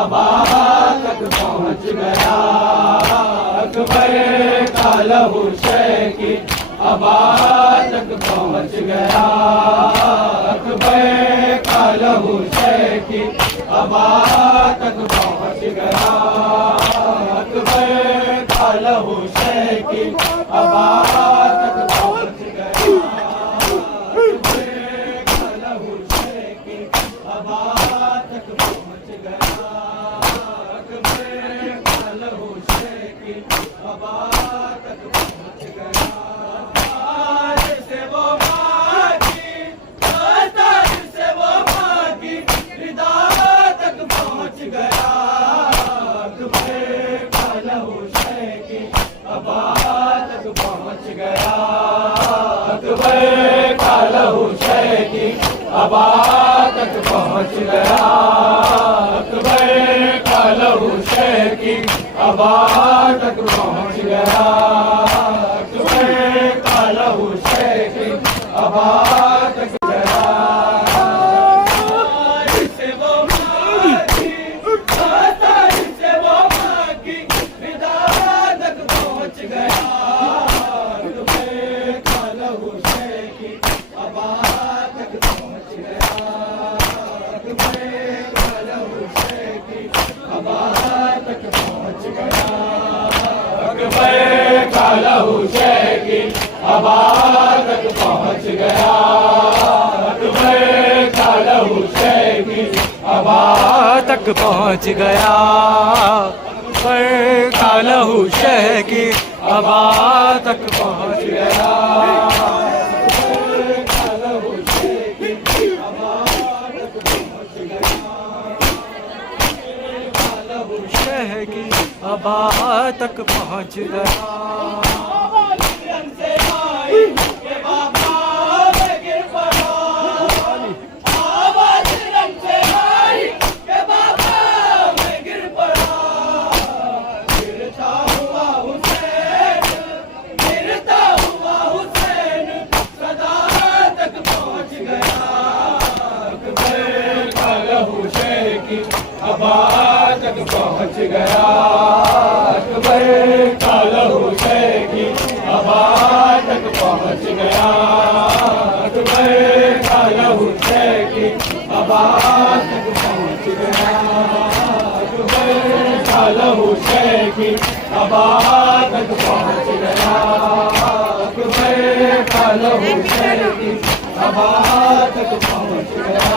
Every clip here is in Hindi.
अबा तक पहुँच गया अकबर का लहू शैकी अबा तक पहुँच गया अकबर का लहू शैकी अबा तक पहुँच गया अकबर का लहू शैकी अबा तक पहुँच गया अकबर का लहू शैकी अबा तक पहुँच गया अकबर का लहू शैकी अबा तक पहुँच गया ताज से वो भागी ताज से वो भागी रिदा तक पहुँच गया अकबर का लहू शैकी अबा तक पहुँच गया अकबर का लहू शैकी अबा तक पहुँच गया अकबर का लहू शैकी अबा तक पहुँच गया अकबर का लहू शैकी अबा तक गया से वो भागी से वो भागी विदा तक पहुँच गया अकबर का लहू शैकी अबा तक पहुँच गया अकबर का लहू शैकी अबा तक पहुँच गया अकबर का लहू शैकी अबा तक पहुँच गया अकबर का लहू शैकी अबा तक पहुँच गया पर कालहू शह की हवा तक पहुँच गया। शह की हवा तक पहुँच गया। हवा तक पहुँच गया। अकबर कालहू शह की हवा तक पहुँच गया। अकबर कालहू शह की हवा तक पहुँच गया। अकबर कालहू शह की हवा तक पहुँच गया। अकबर कालहू शह की हवा तक पहुँच गया।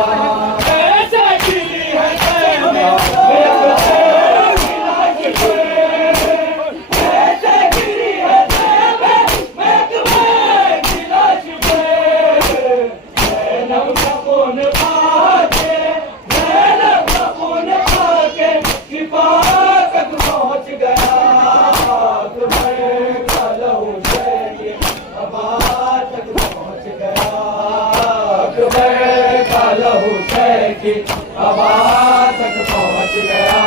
कालहू शह की हवा तक पहुँच गया।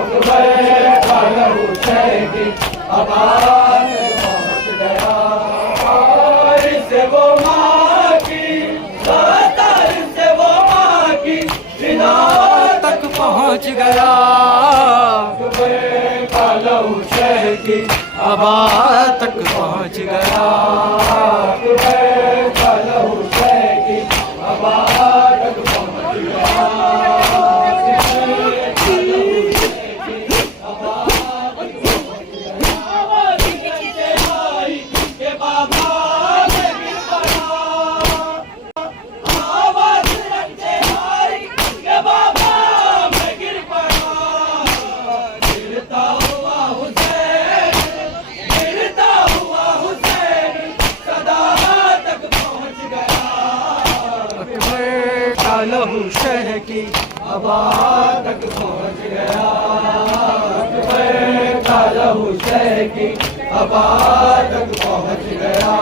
अकबर कालहू शह की हवा तक पहुँच गया। और से वो माँ की दातार से वो माँ की बिना तक पहुँच गया। अकबर कालहू शह की हवा तक पहुँच गया। अकबर कालहू शह की हवा तक पहुँच गया। कालहू शह की हवा तक पहुँच गया। अकबर कालहू शह की हवा तक पहुँच गया।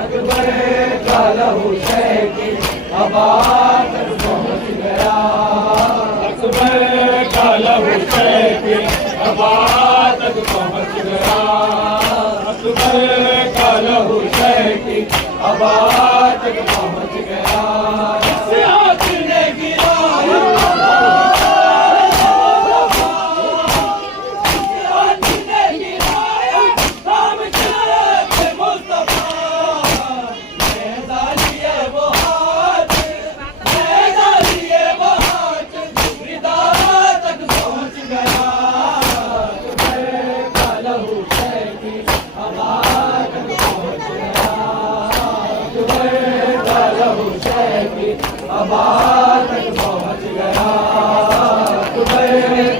अकबर कालहू शह की हवा तक पहुँच गया। अकबर कालहू शह की हवा तक पहुँच गया। अकबर कालहू शह की हवा तक पहुँच गया। हवा तक पहुँच गया। अकबर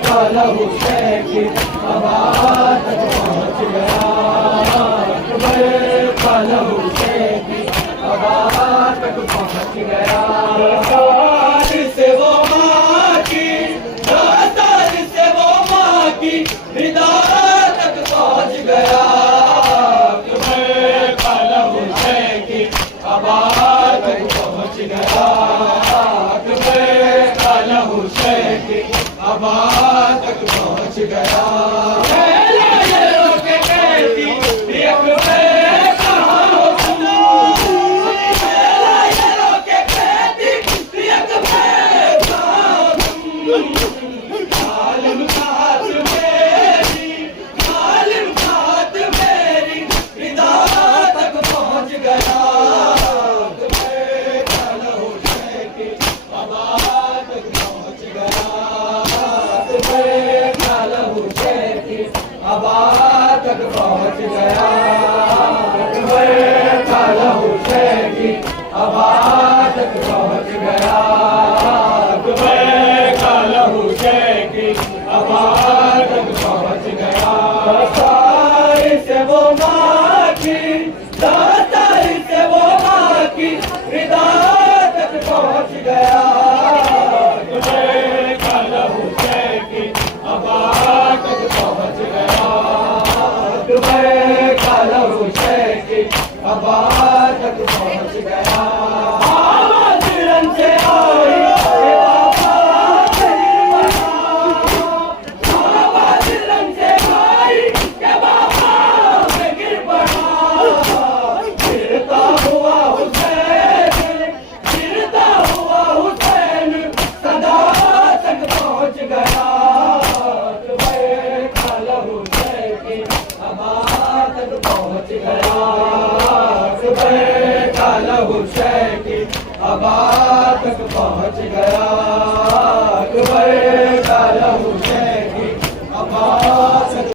कालहू शह की हवा तक पहुँच गया। अकबर कालहू शह की हवा तक पहुँच गया। दातार से वो माँ की दातार से वो माँ की विदा तक पहुँच गया। अकबर कालहू शह की हवा तक पहुँच गया। अकबर कालहू शह की हवा तक पहुँच गया। हवा तक पहुँच गया। अकबर कालहू शह की हवा तक पहुँच गया। अकबर कालहू शह की हवा पहुँच गया, अकबर का लहू शहकी आबाद तक पहुँच गया, अकबर का लहू